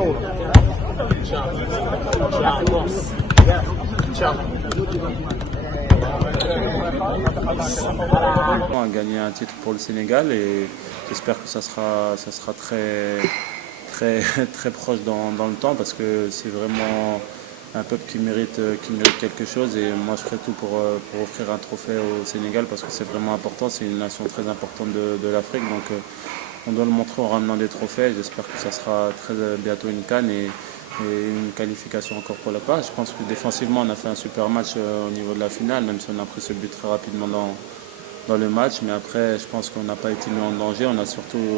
On a gagné un titre pour le Sénégal et j'espère que ça sera très proche dans le temps parce que c'est vraiment un peuple qui mérite quelque chose et moi je ferai tout pour offrir un trophée au Sénégal parce que c'est vraiment important, c'est une nation très importante de l'Afrique donc on doit le montrer en ramenant des trophées. J'espère que ça sera très bientôt une CAN et une qualification encore pour la passe. Je pense que défensivement on a fait un super match au niveau de la finale, même si on a pris ce but très rapidement dans le match, mais après je pense qu'on n'a pas été mis en danger, on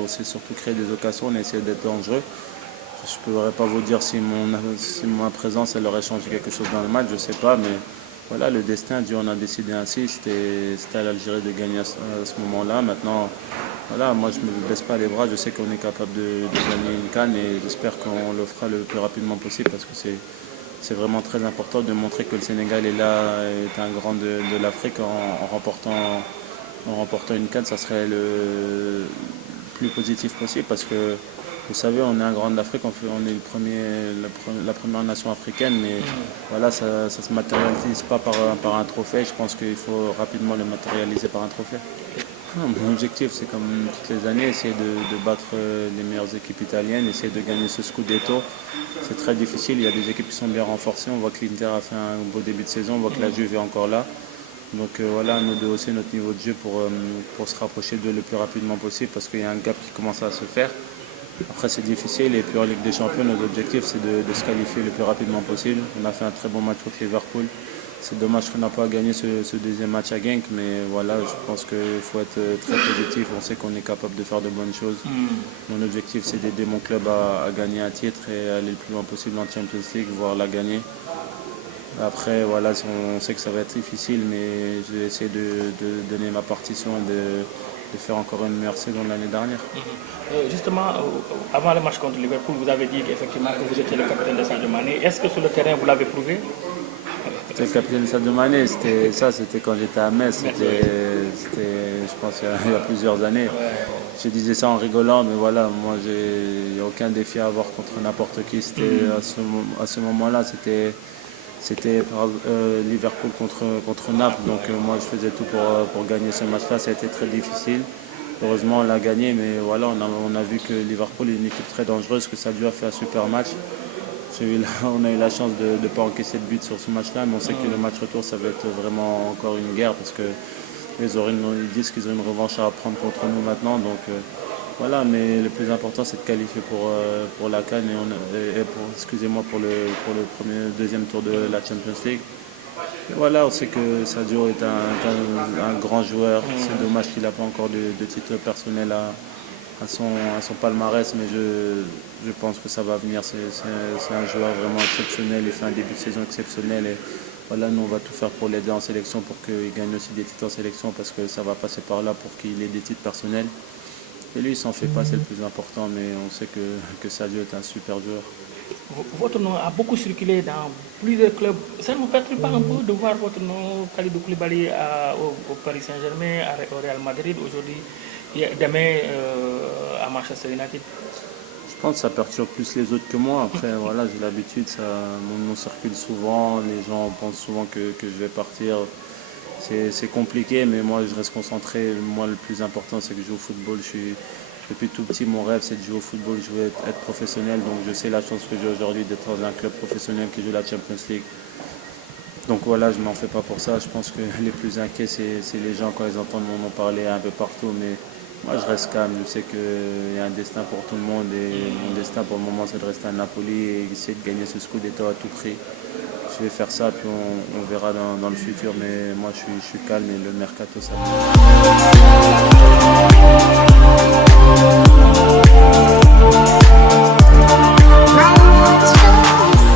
s'est surtout créé des occasions, on a essayé d'être dangereux. Je ne pourrais pas vous dire si ma présence elle aurait changé quelque chose dans le match, je ne sais pas, mais voilà, le destin, Dieu en a décidé ainsi, c'était à l'Algérie de gagner à ce moment-là. Maintenant, voilà, moi je ne me baisse pas les bras, je sais qu'on est capable de gagner une CAN et j'espère qu'on le fera le plus rapidement possible parce que c'est vraiment très important de montrer que le Sénégal est un grand de l'Afrique en remportant une CAN, ça serait le plus positif possible parce que vous savez, on est un grand d'Afrique, on est la première nation africaine, mais voilà, ça ne se matérialise pas par un trophée. Je pense qu'il faut rapidement le matérialiser par un trophée. Mon objectif, c'est comme toutes les années, essayer de battre les meilleures équipes italiennes, essayer de gagner ce Scudetto. C'est très difficile, il y a des équipes qui sont bien renforcées. On voit que l'Inter a fait un beau début de saison, on voit que la Juve est encore là. Donc voilà, nous de hausser notre niveau de jeu pour se rapprocher d'eux le plus rapidement possible parce qu'il y a un gap qui commence à se faire. Après c'est difficile et puis en Ligue des Champions, notre objectif c'est de se qualifier le plus rapidement possible. On a fait un très bon match contre Liverpool. C'est dommage qu'on n'a pas gagné ce deuxième match à Genk, mais voilà, je pense qu'il faut être très positif. On sait qu'on est capable de faire de bonnes choses. Mon objectif c'est d'aider mon club à gagner un titre et aller le plus loin possible en Champions League, voire la gagner. Après, voilà, on sait que ça va être difficile, mais je vais essayer de donner ma partition et de faire encore une meilleure saison l'année dernière. Justement, avant le match contre Liverpool, vous avez dit qu'effectivement que vous étiez le capitaine de Sadio Mané. Est-ce que sur le terrain, vous l'avez prouvé? Le capitaine de Sadio Mané, c'était quand j'étais à Metz, c'était, je pense, il y a plusieurs années. Je disais ça en rigolant, mais voilà, moi, j'ai aucun défi à avoir contre n'importe qui. À ce moment-là, c'était Liverpool contre Naples, donc moi je faisais tout pour gagner ce match-là. Ça a été très difficile. Heureusement on l'a gagné, mais voilà, on a vu que Liverpool est une équipe très dangereuse, que Sadio a fait un super match. On a eu la chance de ne pas encaisser de but sur ce match-là, mais on sait que le match retour ça va être vraiment encore une guerre parce que ils disent qu'ils ont une revanche à prendre contre nous maintenant. Donc voilà, mais le plus important c'est de qualifier pour la CAN et pour le deuxième tour de la Champions League. Et voilà, on sait que Sadio est un grand joueur. C'est dommage qu'il n'a pas encore de titre personnel à son palmarès, mais je pense que ça va venir. C'est un joueur vraiment exceptionnel, il fait un début de saison exceptionnel. Et voilà, nous on va tout faire pour l'aider en sélection pour qu'il gagne aussi des titres en sélection parce que ça va passer par là pour qu'il ait des titres personnels. Et lui, il s'en fait pas, c'est le plus important, mais on sait que Sadio est un super joueur. Votre nom a beaucoup circulé dans plusieurs clubs. Ça ne vous perturbe pas un peu de voir votre nom, Kalidou Koulibaly, au Paris Saint-Germain, au Real Madrid, aujourd'hui, demain à Manchester United? Je pense que ça perturbe plus les autres que moi. Après, voilà, j'ai l'habitude, mon nom circule souvent, les gens pensent souvent que je vais partir. C'est compliqué, mais moi je reste concentré. Moi, le plus important, c'est que je joue au football. Depuis tout petit, mon rêve, c'est de jouer au football. Je veux être professionnel, donc je sais la chance que j'ai aujourd'hui d'être dans un club professionnel qui joue la Champions League. Donc voilà, je ne m'en fais pas pour ça. Je pense que les plus inquiets, c'est les gens quand ils entendent mon nom parler un peu partout. Mais moi, je reste calme. Je sais qu'il y a un destin pour tout le monde. Et mon destin, pour le moment, c'est de rester à Napoli et essayer de gagner ce Scudetto à tout prix. Je vais faire ça, puis on verra dans le futur. Mais moi, je suis calme et le mercato, ça va.